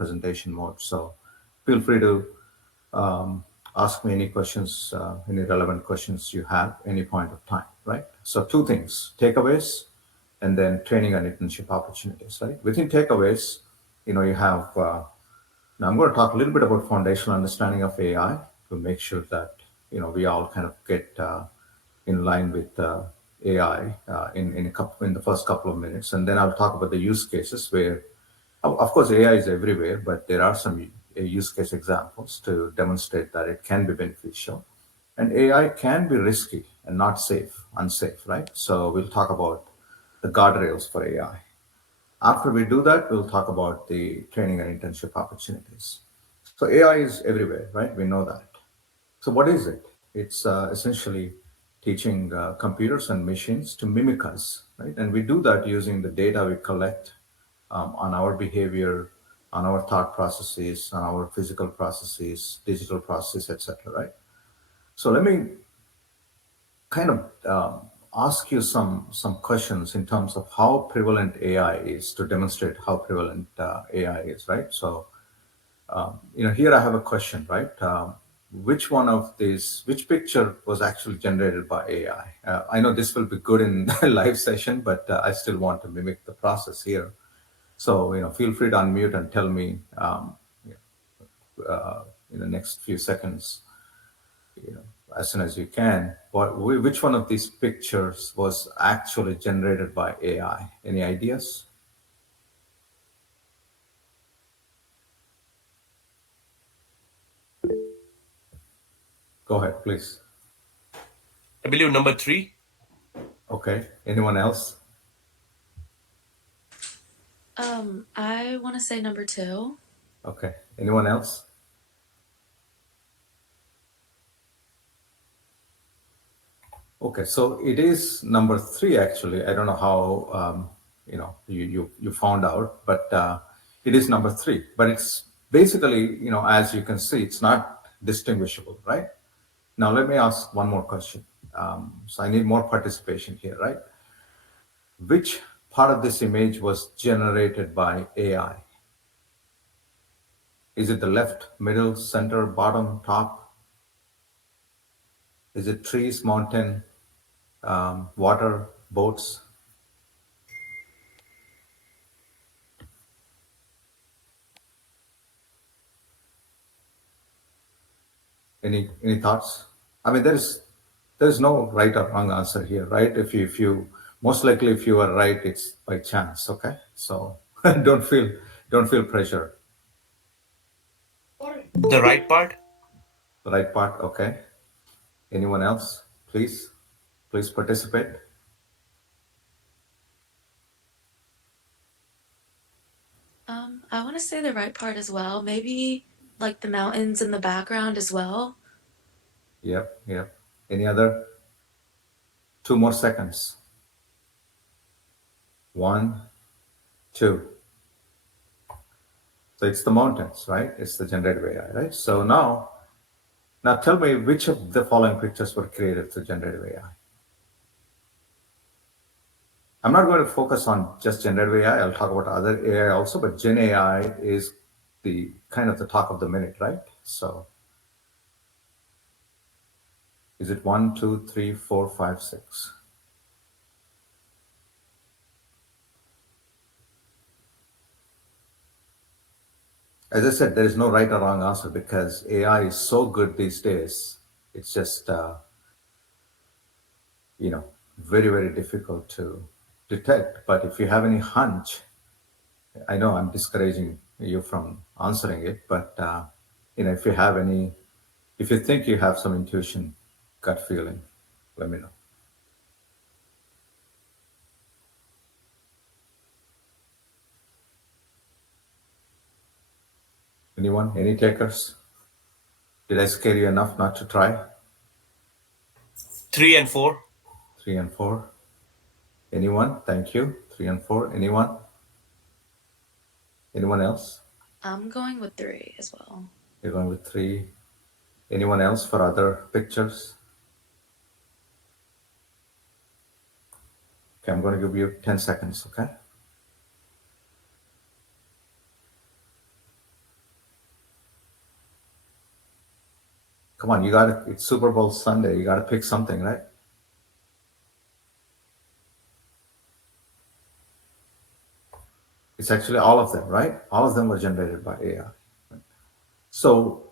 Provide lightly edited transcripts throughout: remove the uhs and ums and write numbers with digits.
presentation mode. So feel free to ask me any questions, any relevant questions you have, any point of time, right? So two things, takeaways and then training and internship opportunities, right? Within takeaways, you have, now I'm going to talk a little bit about foundational understanding of AI to make sure that, we all kind of get in line with AI in the first couple of minutes. And then I'll talk about the use cases where, of course, AI is everywhere, but there are some use case examples to demonstrate that it can be beneficial. And AI can be risky and not safe, unsafe, right? So we'll talk about the guardrails for AI. After we do that, we'll talk about the training and internship opportunities. So AI is everywhere, right? We know that. So what is it? It's essentially teaching computers and machines to mimic us, right? And we do that using the data we collect on our behavior, on our thought processes, on our physical processes, digital processes, etc. Right? So let me kind of ask you some questions in terms of how prevalent AI is to demonstrate how prevalent AI is, right? So here I have a question, right? Which picture was actually generated by AI? I know this will be good in a live session, but I still want to mimic the process here. So, feel free to unmute and tell me in the next few seconds, as soon as you can, which one of these pictures was actually generated by AI? Any ideas? Go ahead, please. I believe number 3. Okay. Anyone else? I want to say number 2. Okay. Anyone else? Okay, so it is number 3 actually. I don't know how you found out, but it is number 3. But it's basically, as you can see, it's not distinguishable, right? Now let me ask one more question. So I need more participation here, right? Which part of this image was generated by AI? Is it the left, middle, center, bottom, top? Is it trees, mountain, water, boats? Any thoughts? I mean, there's no right or wrong answer here, right? If you most likely if you are right, it's by chance. Okay, so don't feel pressure. The right part? The right part. Okay. Anyone else? Please participate. I want to say the right part as well. Maybe like the mountains in the background as well. Yep. Any other? 2 more seconds. 1, 2. So it's the mountains, right? It's the generative AI, right? So now tell me which of the following pictures were created through generative AI. I'm not going to focus on just generative AI. I'll talk about other AI also, but Gen AI is the kind of the talk of the minute, right? So is it 1, 2, 3, 4, 5, 6? As I said, there is no right or wrong answer because AI is so good these days. It's just, very, very difficult to detect. But if you have any hunch, I know I'm discouraging you from answering it, but if you have any, if you think you have some intuition, gut feeling, let me know. Anyone? Any takers? Did I scare you enough not to try? 3 and 4. 3 and 4. Anyone? Thank you. 3 and 4. Anyone? Anyone else? I'm going with 3 as well. You're going with 3. Anyone else for other pictures? Okay, I'm going to give you 10 seconds, okay? Come on, you got to, it's Super Bowl Sunday. You got to pick something, right? It's actually all of them, right? All of them were generated by AI. So,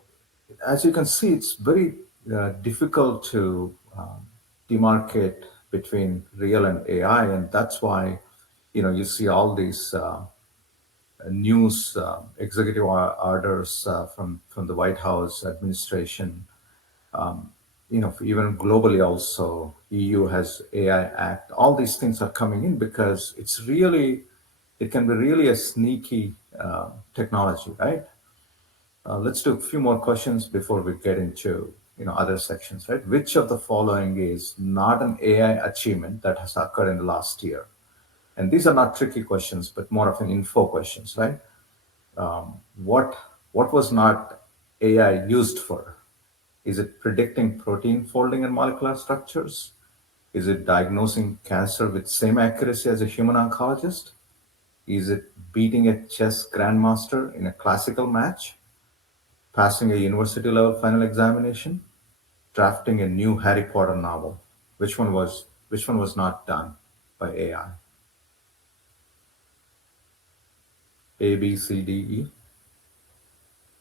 as you can see, it's very difficult to demarcate between real and AI, and that's why you see all these news executive orders from the White House administration. Even globally, also EU has AI Act. All these things are coming in because it can be really a sneaky technology, right? Let's do a few more questions before we get into other sections, right? Which of the following is not an AI achievement that has occurred in the last year? And these are not tricky questions, but more of an info questions, right? What was not AI used for? Is it predicting protein folding and molecular structures? Is it diagnosing cancer with same accuracy as a human oncologist? Is it beating a chess grandmaster in a classical match? Passing a university level final examination? Drafting a new Harry Potter novel? Which one was not done by AI? A, B, C, D, E.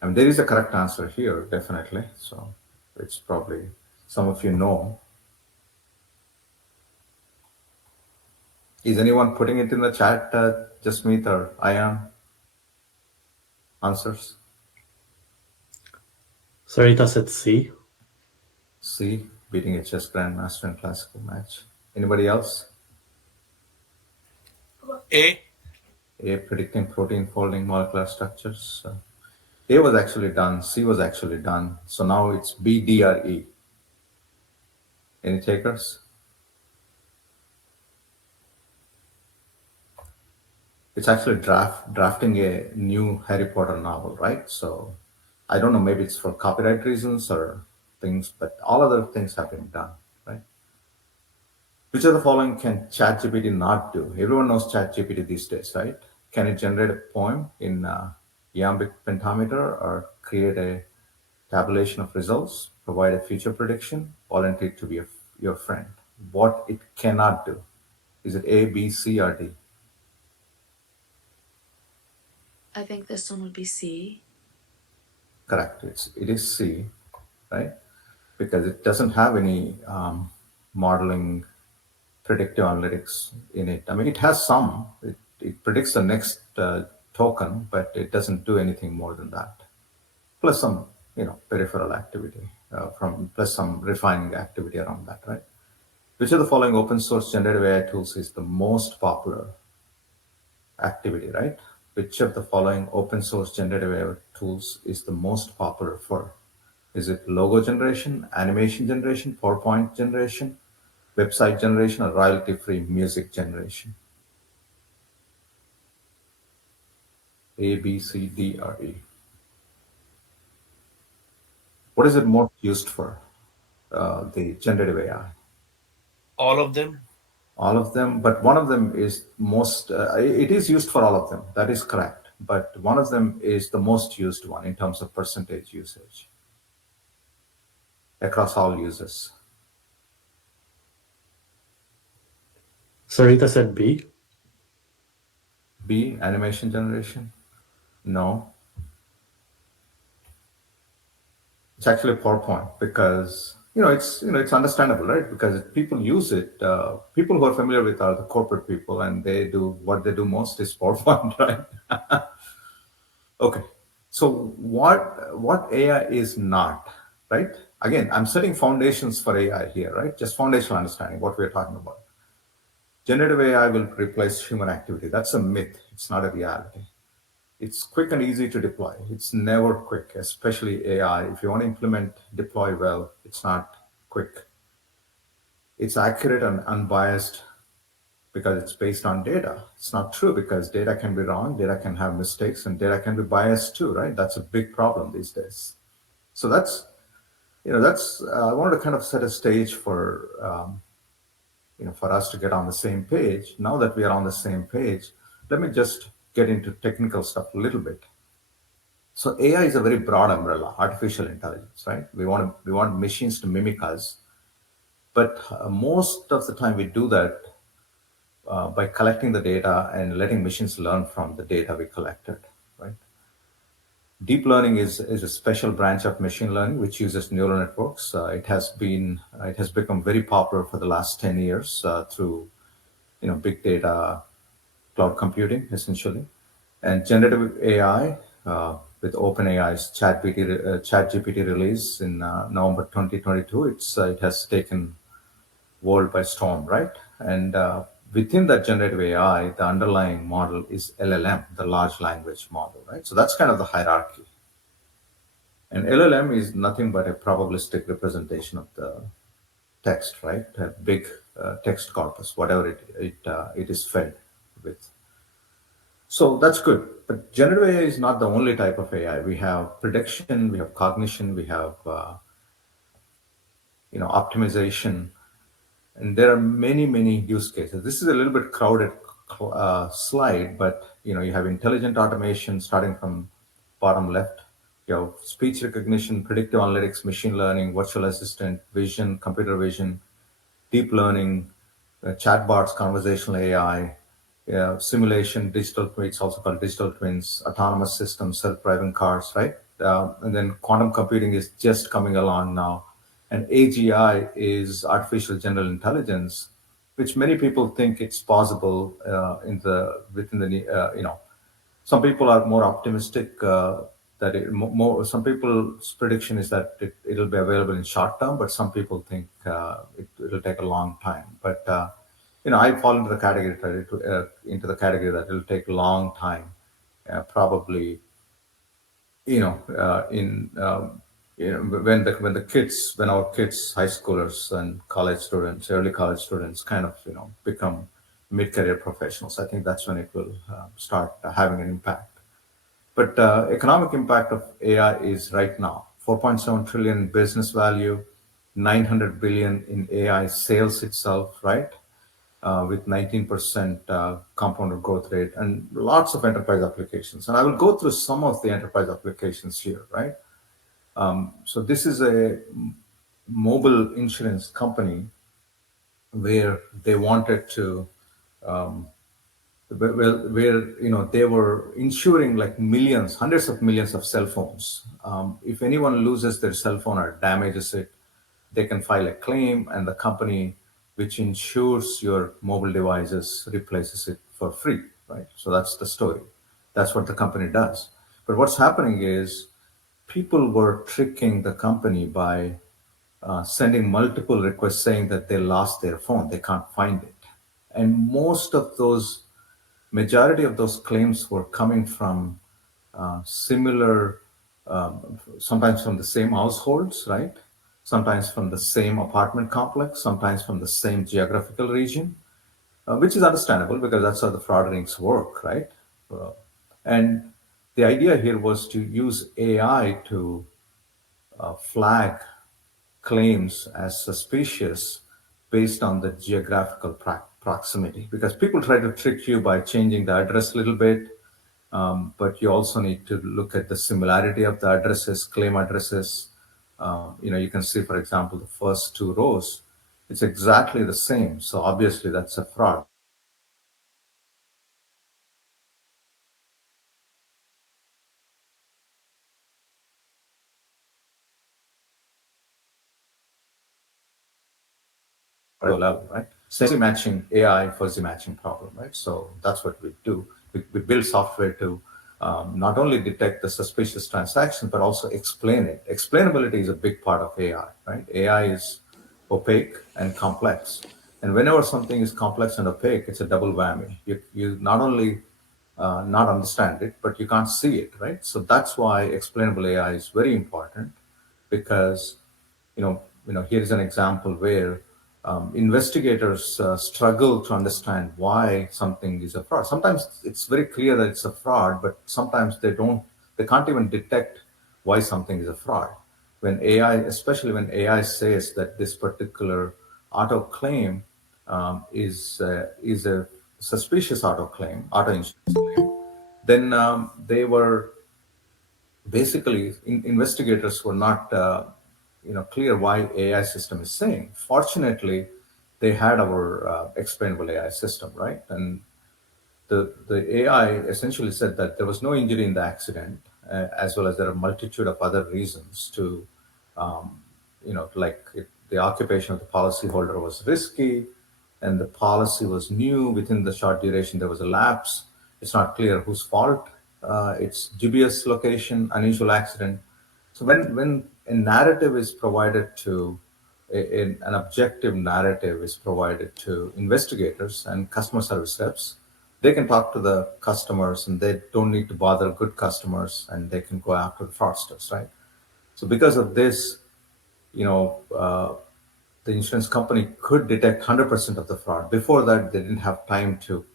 I mean, there is a correct answer here, definitely. So it's probably some of you know. Is anyone putting it in the chat? Just me or I am answers. Sarita said C. C, beating a chess grandmaster in classical match. Anybody else? A. A, predicting protein folding molecular structures. A was actually done. C was actually done. So now it's B, D, or E. Any takers? It's actually drafting a new Harry Potter novel, right? So I don't know, maybe it's for copyright reasons or things, but all other things have been done, right? Which of the following can ChatGPT not do? Everyone knows ChatGPT these days, right? Can it generate a poem in iambic pentameter or create a tabulation of results, provide a future prediction, volunteer to be your friend? What it cannot do? Is it A, B, C, or D? I think this one would be C. Correct. It is C, right? Because it doesn't have any modeling predictive analytics in it. I mean, it has some. It predicts the next token, but it doesn't do anything more than that. Plus some, peripheral activity from plus some refining activity around that, right? Which of the following open source generative AI tools is the most popular activity, right? Which of the following open source generative AI tools is the most popular for? Is it logo generation, animation generation, PowerPoint generation, website generation, or royalty-free music generation? A, B, C, D, or E? What is it most used for? The generative AI. All of them. All of them, but one of them is most. It is used for all of them. That is correct. But one of them is the most used one in terms of percentage usage across all users. Sarita said B. B, animation generation. No, it's actually PowerPoint because it's understandable, right? Because people use it. People who are familiar with are the corporate people, and they do what they do most is PowerPoint, right? Okay. So what AI is not, right? Again, I'm setting foundations for AI here, right? Just foundational understanding what we're talking about. Generative AI will replace human activity. That's a myth. It's not a reality. It's quick and easy to deploy. It's never quick, especially AI. If you want to implement, deploy well, it's not quick. It's accurate and unbiased because it's based on data. It's not true because data can be wrong, data can have mistakes, and data can be biased too, right? That's a big problem these days. So that's I wanted to kind of set a stage for us to get on the same page. Now that we are on the same page, let me just get into technical stuff a little bit. So AI is a very broad umbrella, artificial intelligence, right? We want machines to mimic us, but most of the time we do that by collecting the data and letting machines learn from the data we collected, right? Deep learning is a special branch of machine learning which uses neural networks. It has become very popular for the last 10 years through big data, cloud computing, essentially, and generative AI with OpenAI's ChatGPT release in November 2022. It has taken world by storm, right? And within that generative AI, the underlying model is LLM, the large language model, right? So that's kind of the hierarchy. And LLM is nothing but a probabilistic representation of the text, right? A big text corpus, whatever it is fed with. So that's good. But generative AI is not the only type of AI. We have prediction, we have cognition, we have optimization, and there are many use cases. This is a little bit crowded slide, but you have intelligent automation starting from bottom left. You have speech recognition, predictive analytics, machine learning, virtual assistant, vision, computer vision, deep learning, chatbots, conversational AI, simulation, digital twins, also called digital twins, autonomous systems, self-driving cars, right? And then quantum computing is just coming along now. And AGI is artificial general intelligence, which many people think it's possible within the some people are more optimistic that some people's prediction is that it'll be available in short term, but some people think it'll take a long time. But I fall into the category that it'll take a long time, probably in when our kids, high schoolers and college students, early college students, kind of become mid-career professionals. I think that's when it will start having an impact. But economic impact of AI is right now 4.7 trillion business value, 900 billion in AI sales itself, right? With 19% compounded growth rate and lots of enterprise applications. And I will go through some of the enterprise applications here, right? So this is a mobile insurance company where they wanted to where they were insuring like millions, hundreds of millions of cell phones. If anyone loses their cell phone or damages it, they can file a claim, and the company which insures your mobile devices replaces it for free, right? So that's the story. That's what the company does. But what's happening is people were tricking the company by sending multiple requests saying that they lost their phone, they can't find it. And majority of those claims were coming from similar, sometimes from the same households, right? Sometimes from the same apartment complex, sometimes from the same geographical region, which is understandable because that's how the fraud rings work, right? Uh, and the idea here was to use AI to flag claims as suspicious based on the geographical proximity, because people try to trick you by changing the address a little bit, but you also need to look at the similarity of the addresses, claim addresses. You can see, for example, the first two rows, it's exactly the same, so obviously that's a fraud. Level, right? Fuzzy matching, AI fuzzy matching problem, right? So that's what we do. We build software to not only detect the suspicious transaction, but also explain it. Explainability is a big part of AI, right? AI is opaque and complex. And whenever something is complex and opaque, it's a double whammy. You not only not understand it, but you can't see it, right? So that's why explainable AI is very important, because here is an example where investigators struggle to understand why something is a fraud. Sometimes it's very clear that it's a fraud, but sometimes they can't even detect why something is a fraud. When AI, especially when AI says that this particular auto claim is a suspicious auto insurance claim, then they were basically investigators were not clear why AI system is saying. Fortunately, they had our explainable AI system, right? And the AI essentially said that there was no injury in the accident, as well as there are multitude of other reasons to, like the occupation of the policyholder was risky, and the policy was new. Within the short duration, there was a lapse. It's not clear whose fault. It's dubious location, unusual accident. So when a narrative is provided to an objective narrative is provided to investigators and customer service reps, they can talk to the customers and they don't need to bother good customers and they can go after the fraudsters, right? So because of this, you know, the insurance company could detect 100% of the fraud. Before that, they didn't have time to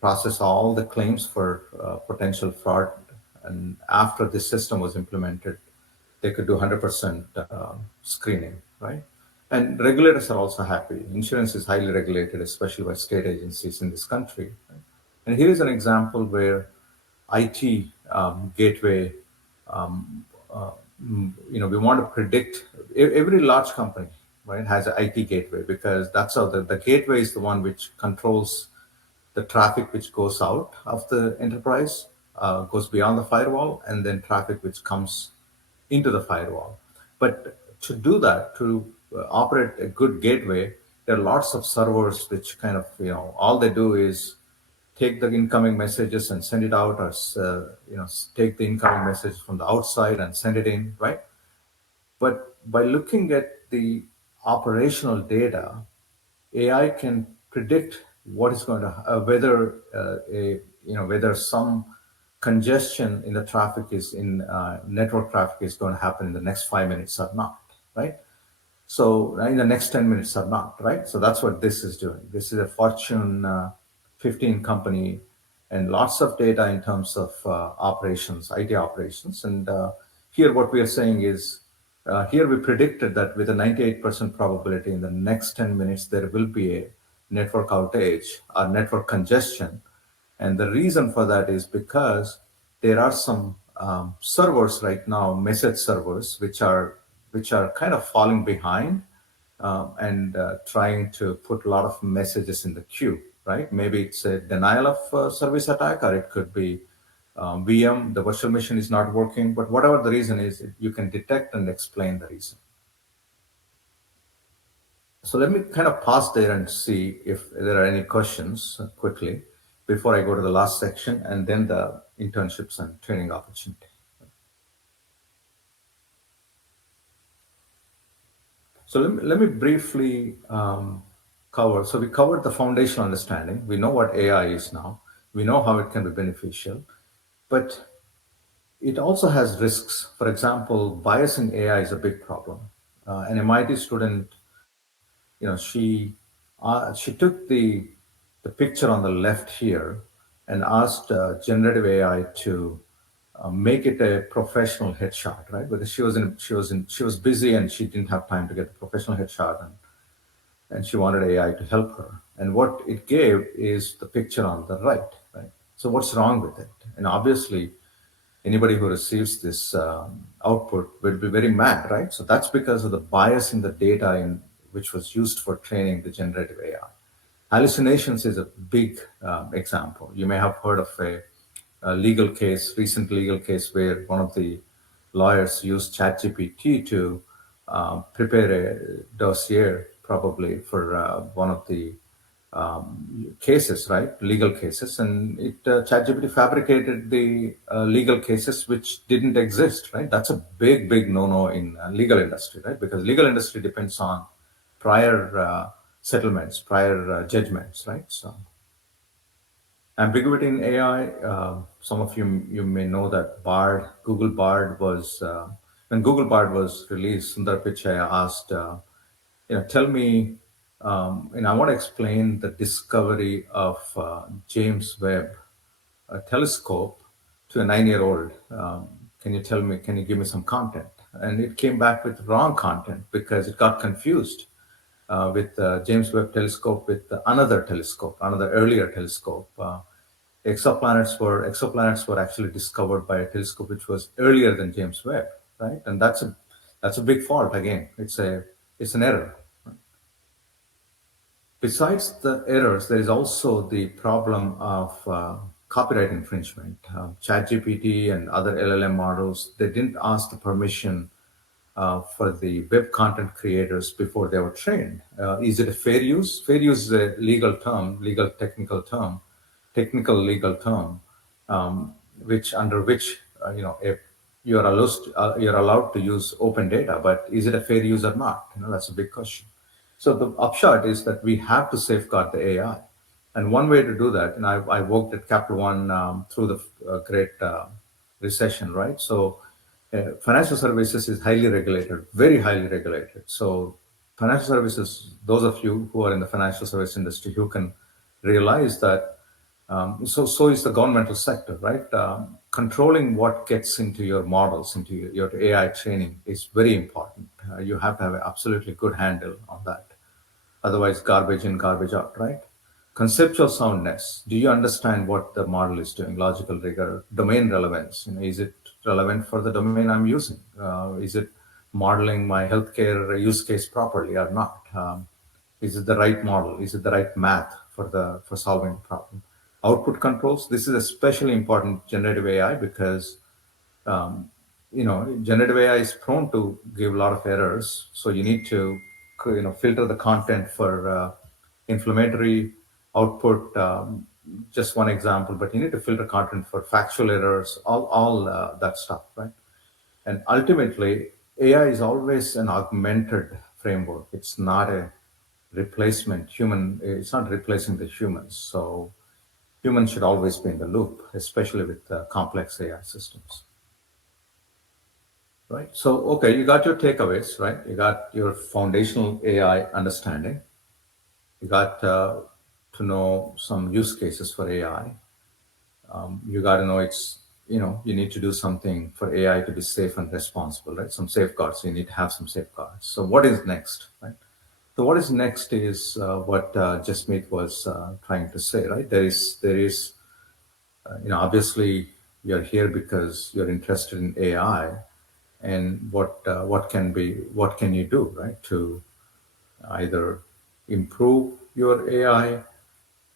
process all the claims for potential fraud. And after this system was implemented, they could do 100% screening, right? And regulators are also happy. Insurance is highly regulated, especially by state agencies in this country. Right? And here is an example where IT gateway, we want to predict every large company, right, has an IT gateway because that's how the gateway is the one which controls the traffic which goes out of the enterprise, goes beyond the firewall, and then traffic which comes into the firewall. But to do that, to operate a good gateway, there are lots of servers which kind of, all they do is take the incoming messages and send it out, or take the incoming message from the outside and send it in, right? But by looking at the operational data, AI can predict what is going to whether whether some congestion in the traffic is in network traffic is going to happen in the next 5 minutes or not, right? So in the next 10 minutes or not, right? So that's what this is doing. This is a Fortune 15 company and lots of data in terms of operations, IT operations. And here what we are saying is, here we predicted that with a 98% probability in the next 10 minutes, there will be a network outage or network congestion. And the reason for that is because there are some servers right now, message servers, which are kind of falling behind and trying to put a lot of messages in the queue, right? Maybe it's a denial of service attack, or it could be VM, the virtual machine is not working. But whatever the reason is, you can detect and explain the reason. So let me kind of pause there and see if there are any questions quickly before I go to the last section and then the internships and training opportunity. So let me briefly cover. So we covered the foundational understanding. We know what AI is now. We know how it can be beneficial, but it also has risks. For example, bias in AI is a big problem. An MIT student, she took the picture on the left here and asked generative AI to make it a professional headshot, right? Because she was busy and she didn't have time to get a professional headshot, and she wanted AI to help her. And what it gave is the picture on the right? So what's wrong with it? And obviously, anybody who receives this output will be very mad, right? So that's because of the bias in the data which was used for training the generative AI. Hallucinations is a big example. You may have heard of a legal case, recent legal case, where one of the lawyers used ChatGPT to prepare a dossier, probably for one of the cases, right? Legal cases, and ChatGPT fabricated the legal cases which didn't exist, right? That's a big, big no-no in legal industry, right? Because legal industry depends on prior settlements, prior judgments, right? So ambiguity in AI. Some of you may know that Bard, Google Bard was when Google Bard was released. Sundar Pichai asked, tell me, and I want to explain the discovery of James Webb telescope to a 9-year-old. Can you tell me? Can you give me some content? And it came back with wrong content because it got confused with James Webb telescope with another telescope, another earlier telescope. Exoplanets were actually discovered by a telescope which was earlier than James Webb, right? And that's a big fault again. It's an error. Besides the errors, there is also the problem of copyright infringement. ChatGPT and other LLM models, they didn't ask the permission for the web content creators before they were trained. Is it a fair use? Fair use is a legal term, technical legal term, which under which if you're allowed to use open data, but is it a fair use or not? That's a big question. So the upshot is that we have to safeguard the AI, and one way to do that, and I worked at Capital One through the great recession, right? So financial services is highly regulated, very highly regulated. So financial services, those of you who are in the financial service industry who can realize that, so is the governmental sector, right? Controlling what gets into your models, into your AI training is very important. You have to have an absolutely good handle on that. Otherwise, garbage in, garbage out, right? Conceptual soundness. Do you understand what the model is doing? Logical rigor, domain relevance. Is it relevant for the domain I'm using? Is it modeling my healthcare use case properly or not? Is it the right model? Is it the right math for solving the problem? Output controls. This is especially important generative AI because generative AI is prone to give a lot of errors. So you need to filter the content for inflammatory output. Just one example, but you need to filter content for factual errors, all that stuff, right? And ultimately, AI is always an augmented framework. It's not a replacement. It's not replacing the humans. So humans should always be in the loop, especially with complex AI systems. Right. So, okay, you got your takeaways, right? You got your foundational AI understanding. You got to know some use cases for AI. You got to know you need to do something for AI to be safe and responsible, right? Some safeguards. You need to have some safeguards. So, what is next, right? So, what is next is what Jasmeet was trying to say, right? There is, obviously you're here because you're interested in AI, and what can you do, right, to either improve your AI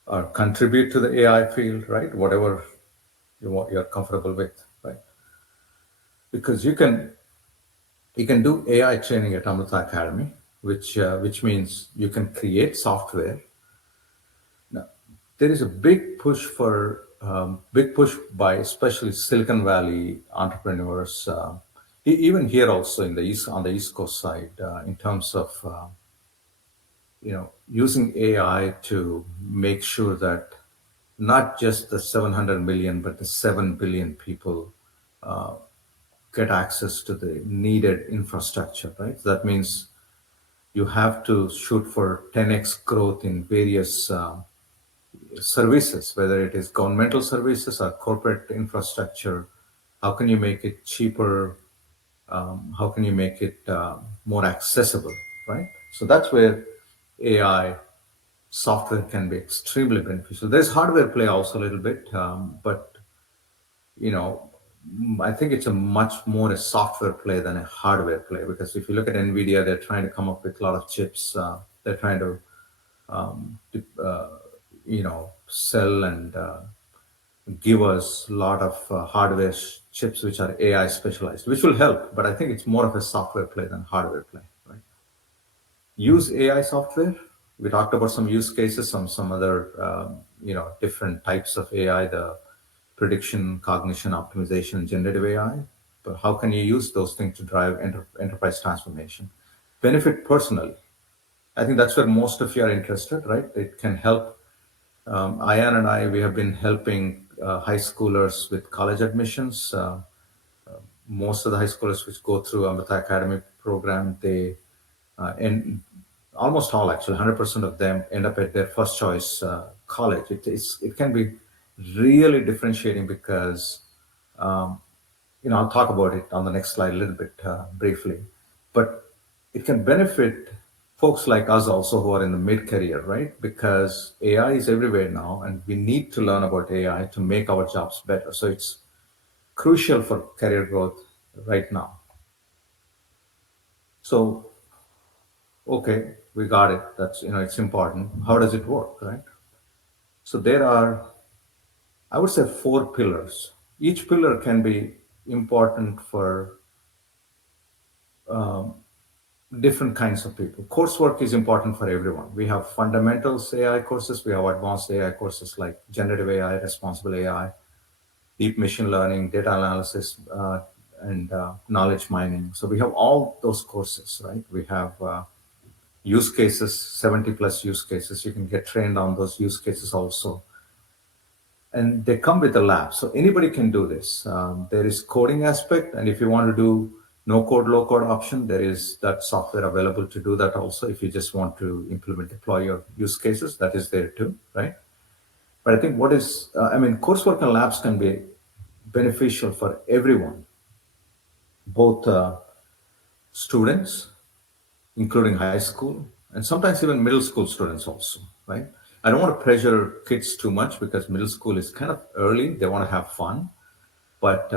or contribute to the AI field, right? Whatever you're comfortable with, right? Because you can do AI training at Amruta Academy, which means you can create software. Now, there is a big push by especially Silicon Valley entrepreneurs, even here also on the East Coast side, in terms of using AI to make sure that not just the 700 million, but the 7 billion people get access to the needed infrastructure, right? So that means you have to shoot for 10x growth in various services, whether it is governmental services or corporate infrastructure. How can you make it cheaper? How can you make it more accessible, right? So that's where AI software can be extremely beneficial. There's hardware play also a little bit, but you know, I think it's a much more a software play than a hardware play, because if you look at Nvidia, they're trying to come up with a lot of chips. They're trying to sell and give us a lot of hardware chips which are AI specialized, which will help. But I think it's more of a software play than hardware play, right? Use AI software. We talked about some use cases, some other different types of AI, the prediction, cognition, optimization, generative AI. But how can you use those things to drive enterprise transformation? Benefit personally. I think that's where most of you are interested, right? It can help. Ayan and I, we have been helping high schoolers with college admissions. Most of the high schoolers which go through Amrita Academy program, and almost all, actually 100% of them end up at their first choice college. It can be really differentiating because I'll talk about it on the next slide a little bit briefly, but it can benefit folks like us also who are in the mid career, right? Because AI is everywhere now, and we need to learn about AI to make our jobs better. So it's crucial for career growth right now. So, okay, we got it. That's, it's important. How does it work, right? So there are, I would say, four pillars. Each pillar can be important for different kinds of people. Coursework is important for everyone. We have fundamentals AI courses, we have advanced AI courses like generative AI, responsible AI, deep machine learning, data analysis, and knowledge mining. So we have all those courses, right? We have use cases, 70 plus use cases. You can get trained on those use cases also. And they come with a lab, so anybody can do this. There is coding aspect, and if you want to do no code, low code option, there is that software available to do that also. If you just want to implement, deploy your use cases, that is there too, right? But I think coursework and labs can be beneficial for everyone, both students, including high school, and sometimes even middle school students also, right? I don't want to pressure kids too much because middle school is kind of early. They want to have fun. But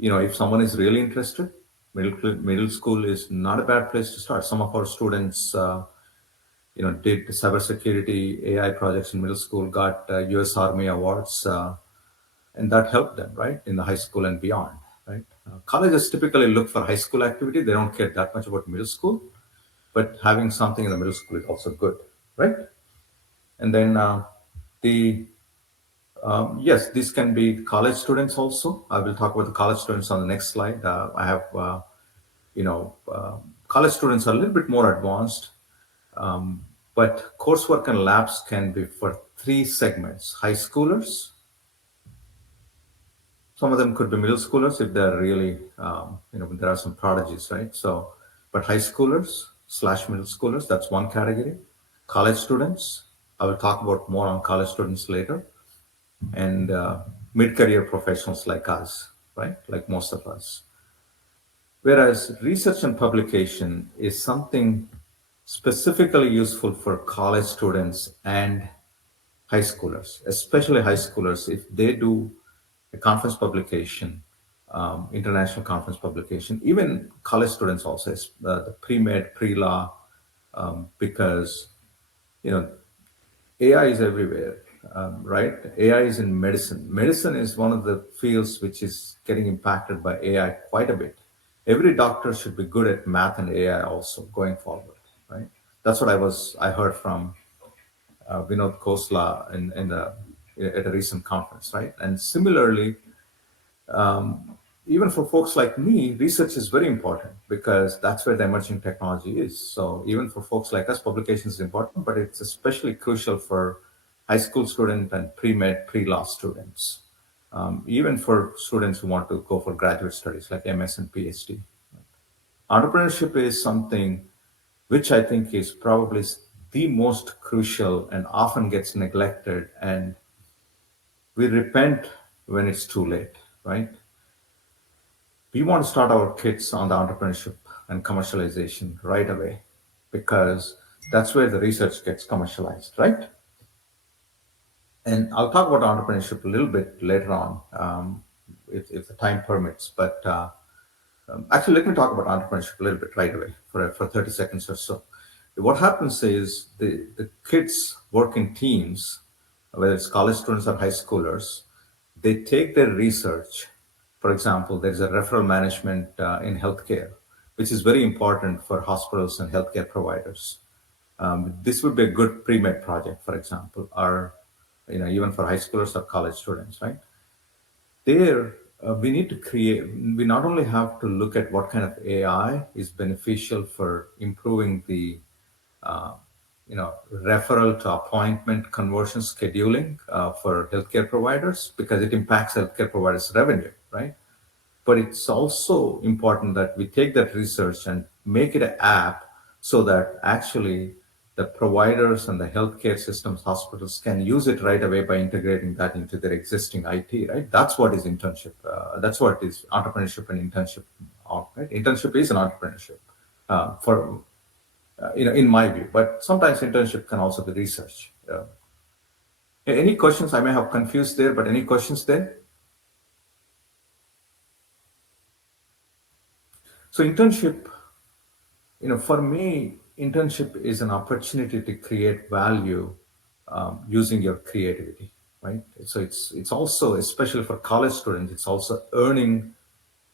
if someone is really interested, middle school is not a bad place to start. Some of our students, did cybersecurity AI projects in middle school, got U.S. Army awards, and that helped them, right, in the high school and beyond, right? Colleges typically look for high school activity. They don't care that much about middle school, but having something in the middle school is also good, right? And then the yes, this can be college students also. I will talk about the college students on the next slide. I have, college students are a little bit more advanced, but coursework and labs can be for three segments: high schoolers. Some of them could be middle schoolers if they're really, there are some prodigies, right? So, but high schoolers slash middle schoolers, that's one category. College students, I will talk about more on college students later, and mid-career professionals like us, right? Like most of us. Whereas research and publication is something specifically useful for college students and high schoolers, especially high schoolers, if they do a conference publication, international conference publication, even college students also, the pre-med, pre-law, because, you know, AI is everywhere, right? AI is in medicine. Medicine is one of the fields which is getting impacted by AI quite a bit. Every doctor should be good at math and AI also going forward, right? That's what I heard from Vinod Khosla at a recent conference, right? And similarly, even for folks like me, research is very important because that's where the emerging technology is. So even for folks like us, publication is important, but it's especially crucial for high school students and pre-med, pre-law students. Even for students who want to go for graduate studies like MS and PhD. Entrepreneurship is something which I think is probably the most crucial and often gets neglected, and we repent when it's too late, right? We want to start our kids on the entrepreneurship and commercialization right away because that's where the research gets commercialized, right? And I'll talk about entrepreneurship a little bit later on, if the time permits. But actually, let me talk about entrepreneurship a little bit right away for 30 seconds or so. What happens is the kids work in teams, whether it's college students or high schoolers. They take their research. For example, there's a referral management in healthcare, which is very important for hospitals and healthcare providers. This would be a good pre-med project, for example, or even for high schoolers or college students, right? There, we need to create. We not only have to look at what kind of AI is beneficial for improving the referral to appointment conversion scheduling for healthcare providers because it impacts healthcare providers' revenue, right? But it's also important that we take that research and make it an app so that actually the providers and the healthcare systems, hospitals can use it right away by integrating that into their existing IT, right? That's what is internship. That's what is entrepreneurship and internship. Right? Internship is an entrepreneurship for. in my view. But sometimes internship can also be research. Any questions? I may have confused there, but any questions there? So internship, for me, internship is an opportunity to create value using your creativity, right? So it's also, especially for college students, it's also earning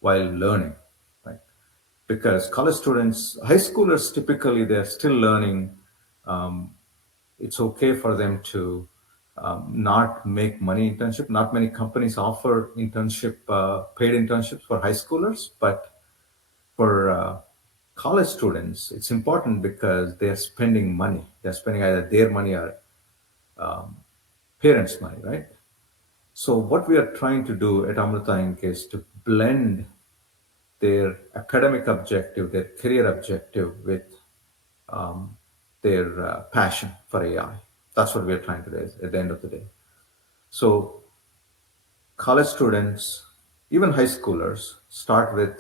while learning, right? Because college students, high schoolers, typically they're still learning. It's okay for them to not make money internship. Not many companies offer internship, paid internships for high schoolers, but for college students, it's important because they're spending money. They're spending either their money or parents' money, right? So what we are trying to do at Amruta Inc. is to blend their academic objective, their career objective with their passion for AI. That's what we're trying to do at the end of the day. So college students, even high schoolers, start with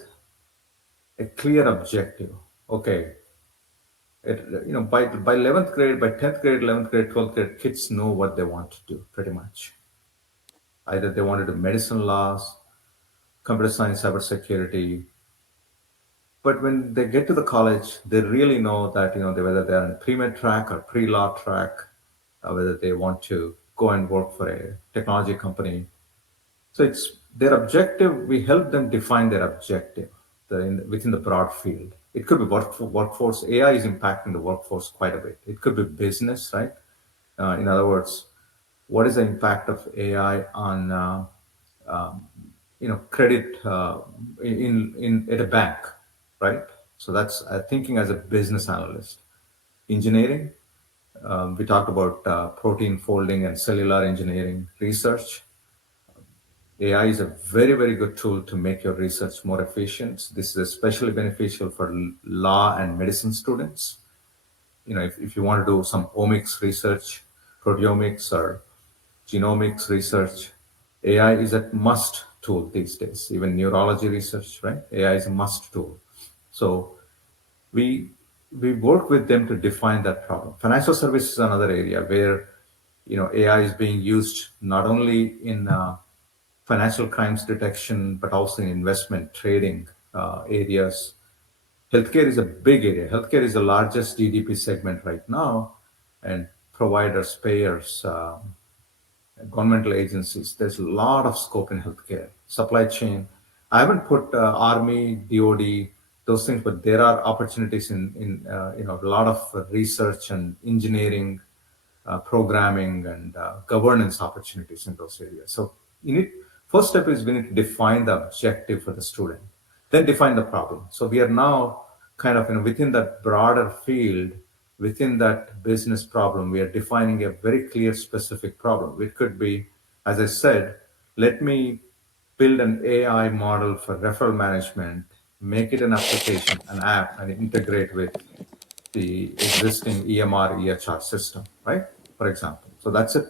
a clear objective. Okay, by 11th grade, by 10th grade, 11th grade, 12th grade, kids know what they want to do pretty much. Either they want to do medicine, laws, computer science, cybersecurity. But when they get to the college, they really know that whether they're on a pre-med track or pre-law track, whether they want to go and work for a technology company. So it's their objective. We help them define their objective within the broad field. It could be workforce. AI is impacting the workforce quite a bit. It could be business, right? In other words, what is the impact of AI on credit in at a bank, right? So that's thinking as a business analyst. Engineering, we talked about protein folding and cellular engineering research. AI is a very, very good tool to make your research more efficient. This is especially beneficial for law and medicine students. If you want to do some omics research, proteomics or genomics research, AI is a must tool these days. Even neurology research, right? AI is a must tool. So we we work with them to define that problem. Financial services is another area where AI is being used not only in financial crimes detection but also in investment trading areas. Healthcare is a big area. Healthcare is the largest GDP segment right now, and providers, payers, governmental agencies. There's a lot of scope in healthcare, supply chain. I haven't put Army, DoD, those things, but there are opportunities in a lot of research and engineering, programming, and governance opportunities in those areas. So you need first step is we need to define the objective for the student, then define the problem. So we are now kind of within that broader field, within that business problem, we are defining a very clear specific problem. It could be, as I said, let me build an AI model for referral management, make it an application, an app, and integrate with the existing EMR, EHR system, right? For example. So that's a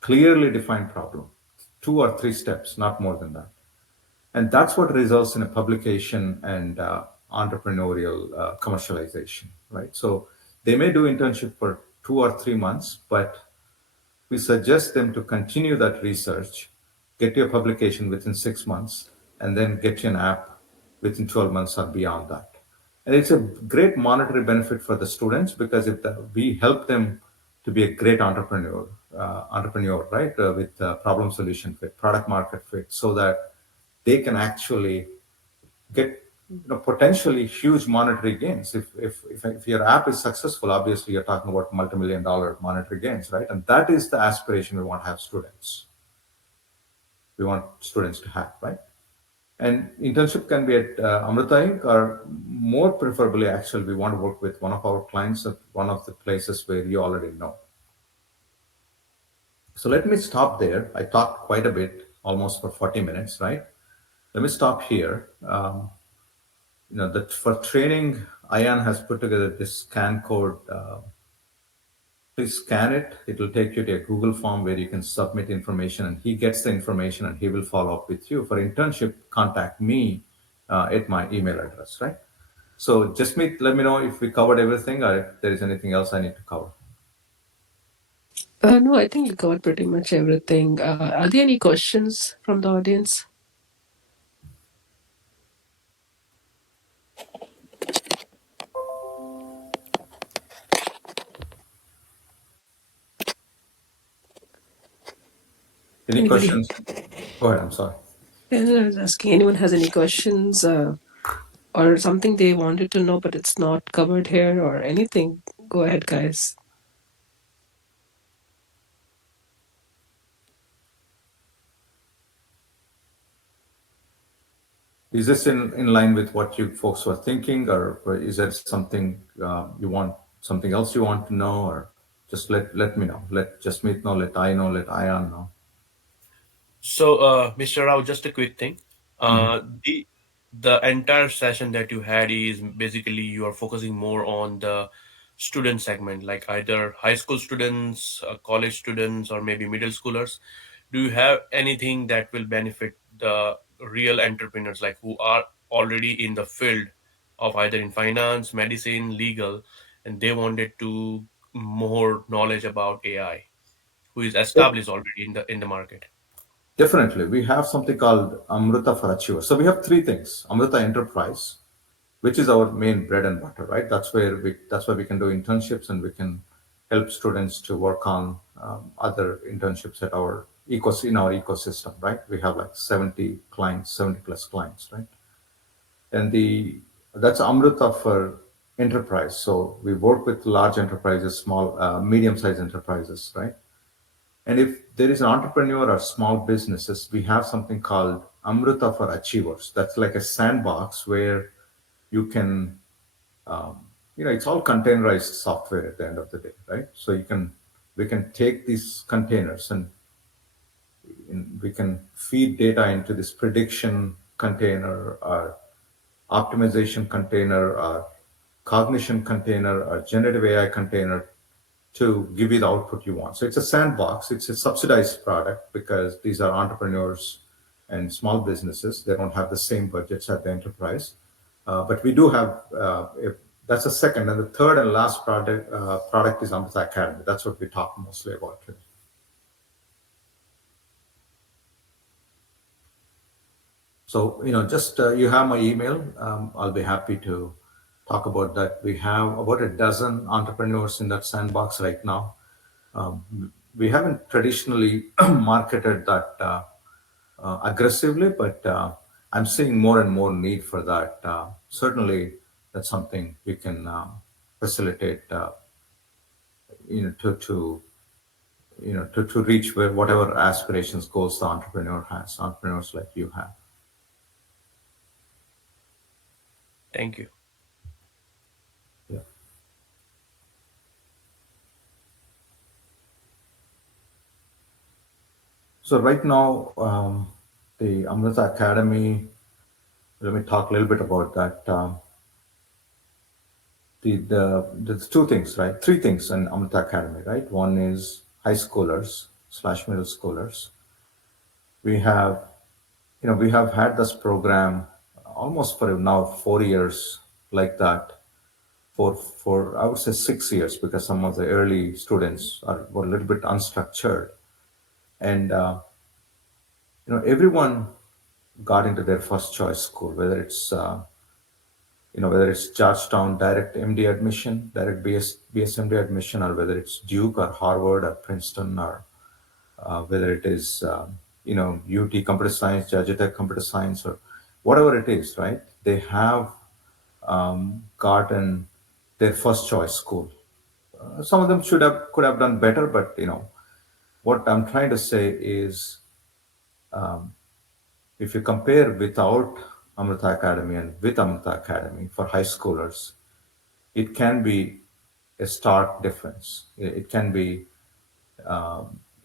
clearly defined problem. 2 or 3 steps, not more than that. And that's what results in a publication and entrepreneurial commercialization, right? So they may do internship for 2 or 3 months, but we suggest them to continue that research, get your publication within 6 months, and then get you an app within 12 months or beyond that. And it's a great monetary benefit for the students because we help them to be a great entrepreneur, right? With problem solution fit, product market fit, so that they can actually get potentially huge monetary gains. If your app is successful, obviously you're talking about multi-million-dollar monetary gains, right? And that is the aspiration we want to have students. We want students to have, right? And internship can be at Amruta Inc. or more preferably, actually, we want to work with one of our clients at one of the places where you already know. So let me stop there. I talked quite a bit, almost for 40 minutes, right? Let me stop here. That for training, Ayan has put together this scan code. Please scan it. It will take you to a Google form where you can submit information, and he gets the information and he will follow up with you. For internship, contact me at my email address, right? So just let me know if we covered everything or if there is anything else I need to cover. No, I think you covered pretty much everything. Are there any questions from the audience? Any Anybody? questions? Go ahead. I'm sorry. I was asking anyone has any questions or something they wanted to know, but it's not covered here or anything. Go ahead, guys. Is this in line with what you folks were thinking, or is there something you want, something else you want to know, or just let me know. Let just me know. Let Ion know. So, Mr. Rao, just a quick thing. Mhm. The entire session that you had is basically you are focusing more on the student segment, like either high school students, college students, or maybe middle schoolers. Do you have anything that will benefit the real entrepreneurs, like who are already in the field of either in finance, medicine, legal, and they wanted to more knowledge about AI, who is established already in the market? Definitely, we have something called Amruta for Achievers. So we have three things: Amruta Enterprise, which is our main bread and butter, right? That's where we can do internships and we can help students to work on other internships at our in our ecosystem, right? We have like 70 clients, 70 plus clients, right? And the that's Amruta for enterprise. So we work with large enterprises, small, medium-sized enterprises, right? And if there is an entrepreneur or small businesses, we have something called Amruta for Achievers. That's like a sandbox where you can, it's all containerized software at the end of the day, right? So we can take these containers and we can feed data into this prediction container or optimization container or cognition container or generative AI container to give you the output you want. So it's a sandbox. It's a subsidized product because these are entrepreneurs and small businesses. They don't have the same budgets at the enterprise. But we do have, that's the second. And the third and last product is Amrita Academy. That's what we talk mostly about today. So, just you have my email. I'll be happy to talk about that. We have about a dozen entrepreneurs in that sandbox right now. We haven't traditionally marketed that aggressively, but I'm seeing more and more need for that. Certainly, that's something we can facilitate. To to reach where whatever aspirations, goals the entrepreneur has. Entrepreneurs like you have. Thank you. Yeah. So right now, the Amrita Academy. Let me talk a little bit about that. There's two things, right? Three things in Amrita Academy, right? One is high schoolers slash middle schoolers. We have, we have had this program almost for now 4 years like that. For I would say 6 years because some of the early students were a little bit unstructured, and everyone got into their first choice school, whether it's Georgetown direct MD admission, direct BSMD admission, or whether it's Duke or Harvard or Princeton, or whether it is, UT computer science, Georgia Tech computer science, or whatever it is, right? They have gotten their first choice school. Some of them could have done better, but what I'm trying to say is, if you compare without Amrita Academy and with Amrita Academy for high schoolers, it can be a stark difference. It can be,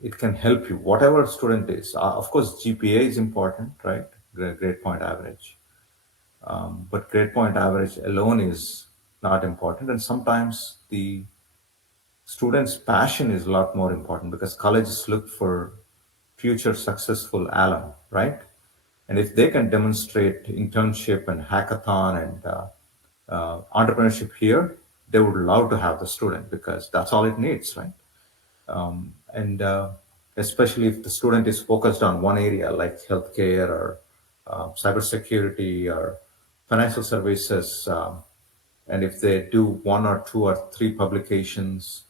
it can help you, whatever student is. Of course, GPA is important, right? Grade point average. But grade point average alone is not important. And sometimes the student's passion is a lot more important because colleges look for future successful alum, right? And if they can demonstrate internship and hackathon and entrepreneurship here, they would love to have the student because that's all it needs, right? And especially if the student is focused on one area like healthcare or cybersecurity or financial services, and if they do one or two or three publications,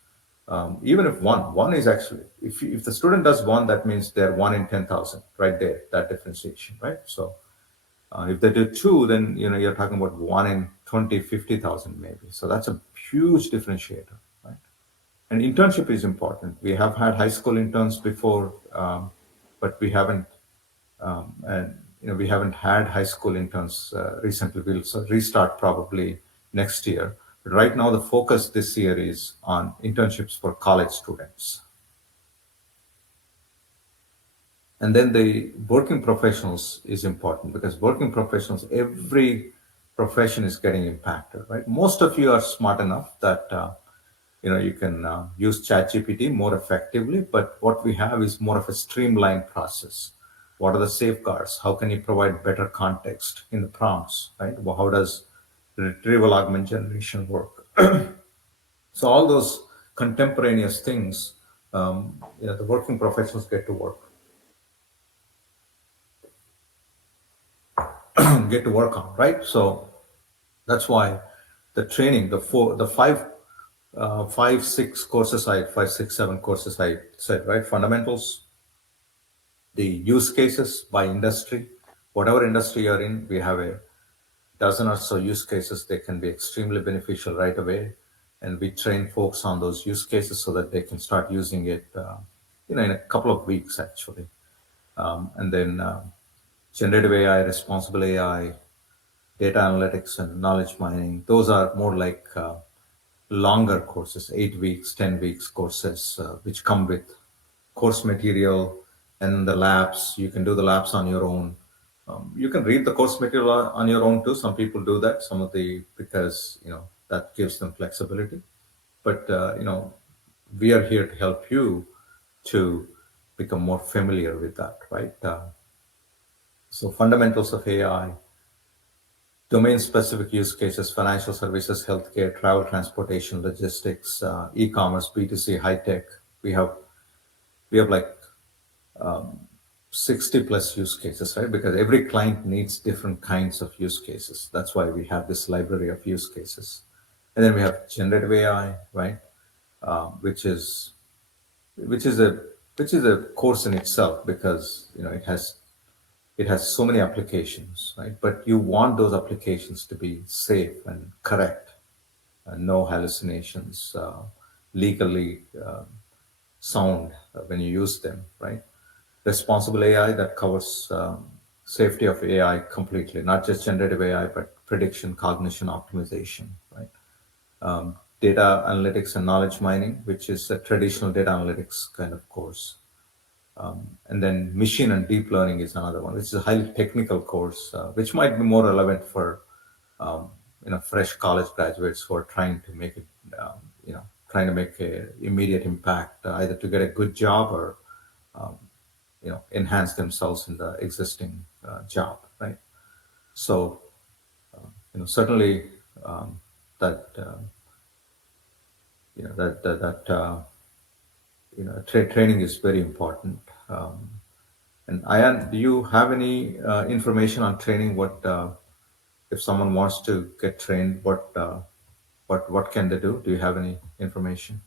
even if one is actually, if the student does one, that means they're one in 10,000 right there, that differentiation, right? So if they do two, then you're talking about one in 20, 50,000 maybe. So that's a huge differentiator, right? And internship is important. We have had high school interns before, but we haven't, and we haven't had high school interns recently. We'll restart probably next year. But right now, the focus this year is on internships for college students. And then the working professionals is important because working professionals, every profession is getting impacted, right? Most of you are smart enough that you can use ChatGPT more effectively, but what we have is more of a streamlined process. What are the safeguards? How can you provide better context in the prompts, right? Well, how does retrieval augment generation work? So all those contemporaneous things, the working professionals get to work get to work on, right? So that's why the training, the five, six courses five, six, seven courses I said, right? Fundamentals, the use cases by industry, whatever industry you're in, we have a dozen or so use cases. They can be extremely beneficial right away, and we train folks on those use cases so that they can start using it, in a couple of weeks actually. And then generative AI, responsible AI, data analytics and knowledge mining. Those are more like longer courses, 8 weeks, 10 weeks courses, which come with course material and the labs. You can do the labs on your own. You can read the course material on your own too. Some people do that. Some of the because that gives them flexibility. But we are here to help you to become more familiar with that, right? So fundamentals of AI, domain-specific use cases, financial services, healthcare, travel, transportation, logistics, e-commerce, B2C, high tech. We have we have like 60 plus use cases, right? Because every client needs different kinds of use cases. That's why we have this library of use cases. And then we have generative AI, right? Which is which is a which is a course in itself because it has so many applications, right? But you want those applications to be safe and correct, and no hallucinations, legally sound when you use them, right? Responsible AI that covers safety of AI completely, not just generative AI, but prediction, cognition, optimization, right? Data analytics and knowledge mining, which is a traditional data analytics kind of course. And then machine and deep learning is another one, which is a highly technical course, which might be more relevant for fresh college graduates who are trying to make it, trying to make a immediate impact, either to get a good job or enhance themselves in the existing job, right? So certainly that training is very important. And Ayan, do you have any information on training? What if someone wants to get trained? What can they do? Do you have any information?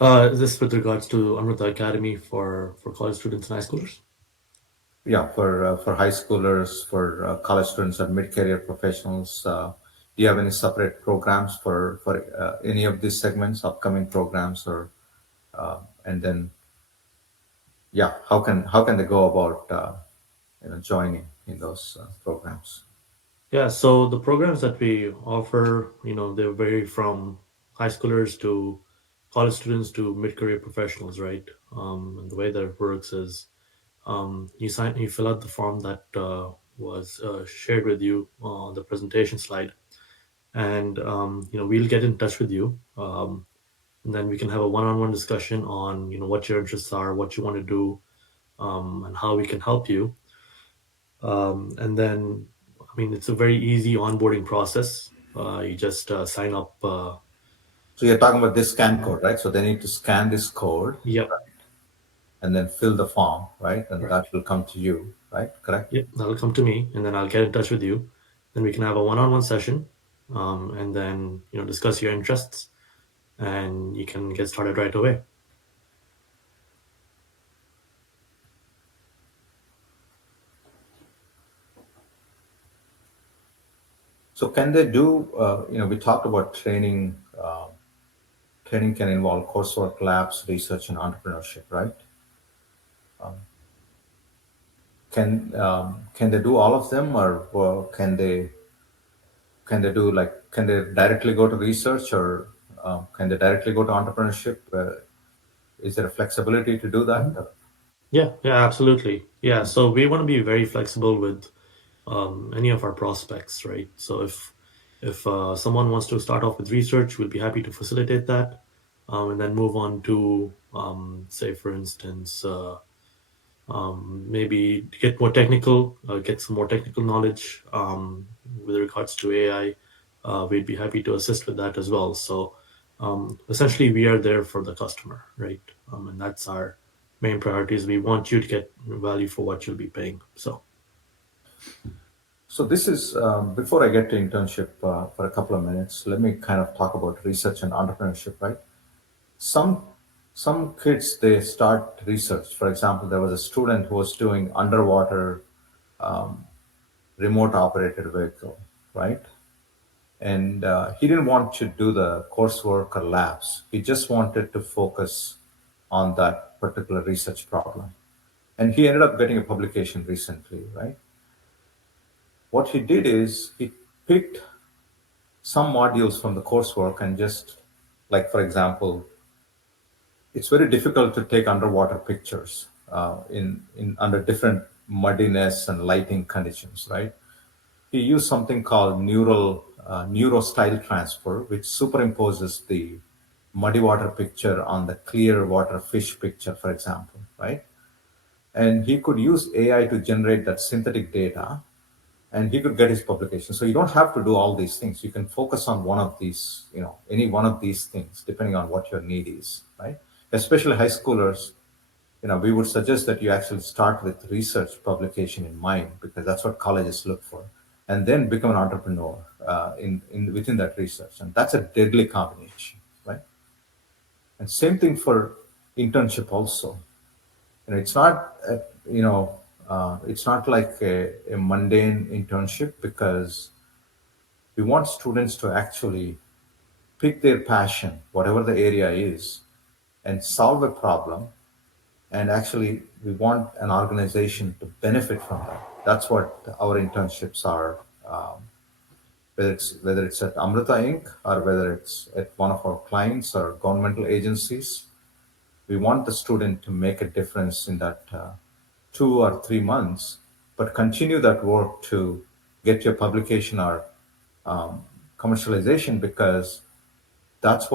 Is this with regards to Amruta Academy for college students and high schoolers? Yeah, for high schoolers, for college students, and mid-career professionals. Do you have any separate programs for any of these segments, upcoming programs, or and then yeah, how can they go about joining in those programs? Yeah, so the programs that we offer, they vary from high schoolers to college students to mid-career professionals, right? And the way that it works is you fill out the form that was shared with you on the presentation slide, and we'll get in touch with you, and then we can have a one-on-one discussion on what your interests are, what you want to do, and how we can help you. And then I mean, it's a very easy onboarding process. You just sign up. So you're talking about this scan code, right? So they need to scan this code Yep, and then fill the form, right? And correct. that will come to you, right? Correct? Yep, that'll come to me, and then I'll get in touch with you. Then we can have a one-on-one session, and then discuss your interests, and you can get started right away. So can they do, we talked about training. Training can involve coursework, labs, research, and entrepreneurship, right? Can they do all of them, or can they directly go to research, or can they directly go to entrepreneurship? Is there a flexibility to do that? Mhm. Yeah, yeah, absolutely. Yeah, so we want to be very flexible with any of our prospects, right? So if someone wants to start off with research, we'll be happy to facilitate that, and then move on to, say, for instance, maybe get more technical, get some more technical knowledge with regards to AI. We'd be happy to assist with that as well. So essentially, we are there for the customer, right? And that's our main priorities. We want you to get value for what you'll be paying. So So this is before I get to internship for a couple of minutes. Let me kind of talk about research and entrepreneurship, right? Some some kids they start research. For example, there was a student who was doing underwater remote operated vehicle, right? And he didn't want to do the coursework or labs. He just wanted to focus on that particular research problem. And he ended up getting a publication recently, right? What he did is he picked some modules from the coursework and just, like, for example, it's very difficult to take underwater pictures in under different muddiness and lighting conditions, right? He used something called neuro style transfer, which superimposes the muddy water picture on the clear water fish picture, for example, right? And he could use AI to generate that synthetic data, and he could get his publication. So you don't have to do all these things. You can focus on one of these, any one of these things, depending on what your need is, right? Especially high schoolers, we would suggest that you actually start with research publication in mind, because that's what colleges look for, and then become an entrepreneur in within that research, and that's a deadly combination, right? And same thing for internship also. It's not it's not like a mundane internship, because we want students to actually pick their passion, whatever the area is, and solve a problem. And actually, we want an organization to benefit from that. That's what our internships are. Whether it's at Amruta Inc. or whether it's at one of our clients or governmental agencies, we want the student to make a difference in that 2 or 3 months, but continue that work to get your publication or commercialization, because that's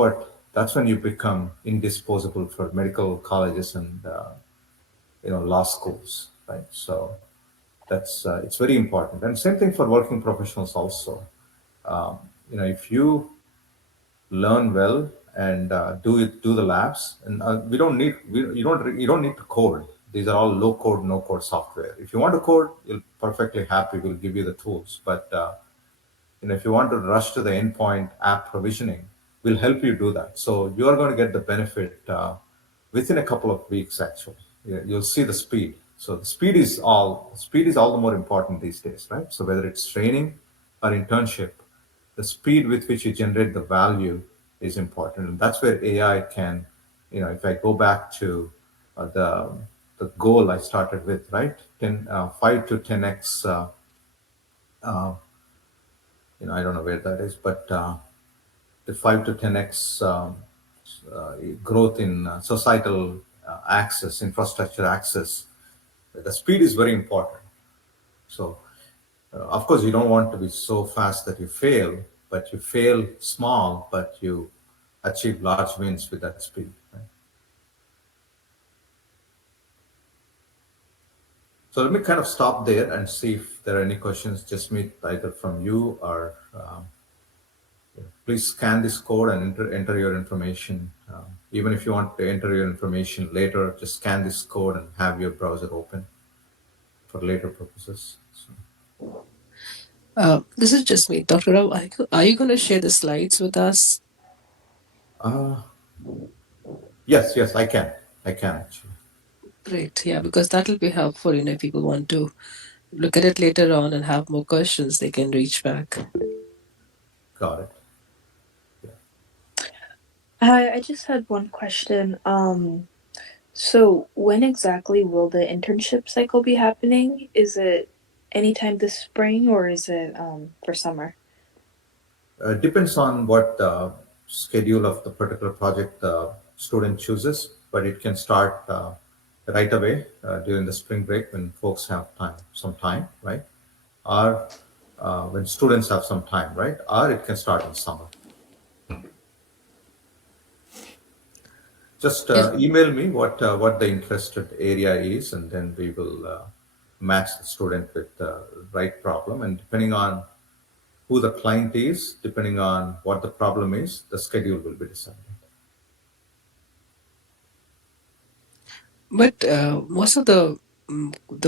when you become indisposable for medical colleges and law schools, right? So that's it's very important, and same thing for working professionals also. If you learn well and do the labs, and we don't need we, you don't need to code. These are all low code, no code software. If you want to code, you'll perfectly happy. We'll give you the tools, but if you want to rush to the endpoint app provisioning, we'll help you do that. So you are going to get the benefit within a couple of weeks. Actually, you'll see the speed. So the speed is all the more important these days, right? So whether it's training or internship, the speed with which you generate the value is important, and that's where AI can, if I go back to the goal I started with, right? 5 to 10x. I don't know where that is, but the 5 to 10x growth in societal access, infrastructure access, the speed is very important. So, of course, you don't want to be so fast that you fail, but you fail small, but you achieve large wins with that speed. Right? So let me kind of stop there and see if there are any questions, just meet either from you or please scan this code and enter your information. Even if you want to enter your information later, just scan this code and have your browser open for later purposes. So, This is just me. Dr. Rao, are you going to share the slides with us? uh, yes, yes, I can. I can actually. Great. Yeah, because that will be helpful. If people want to look at it later on and have more questions, they can reach back. Got it. Hi, I just had one question. So when exactly will the internship cycle be happening? Is it anytime this spring or is it for summer? Depends on what the schedule of the particular project the student chooses, but it can start right away during the spring break when folks have some time, right? Or when students have some time, right? Or it can start in summer. Just Yes. email me what the interested area is, and then we will match the student with the right problem. And depending on who the client is, depending on what the problem is, the schedule will be decided. But most of the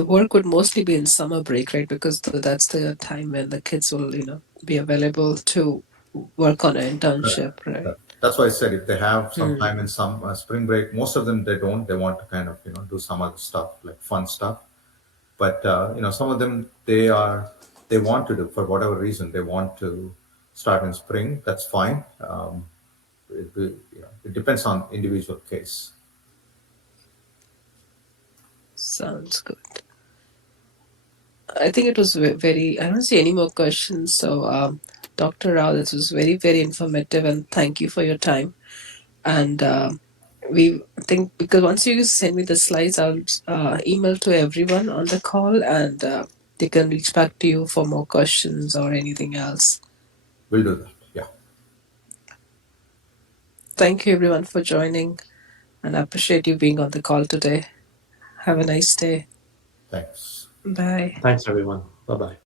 work would mostly be in summer break, right? Because that's the time when the kids will, be available to work on an Correct. internship, right? Correct. That's why I said if they have some Hmm. time in some spring break, most of them they don't. They want to kind of do some other stuff like fun stuff. But some of them they want to do for whatever reason they want to start in spring. That's fine. It depends on individual case. Sounds good. I think it was very. I don't see any more questions. So, Dr. Rao, this was very, very informative, and thank you for your time. And we think because once you send me the slides, I'll email to everyone on the call, and they can reach back to you for more questions or anything else. We'll do that. Yeah. Thank you, everyone, for joining, and I appreciate you being on the call today. Have a nice day. Thanks. Bye. Thanks, everyone. Bye bye.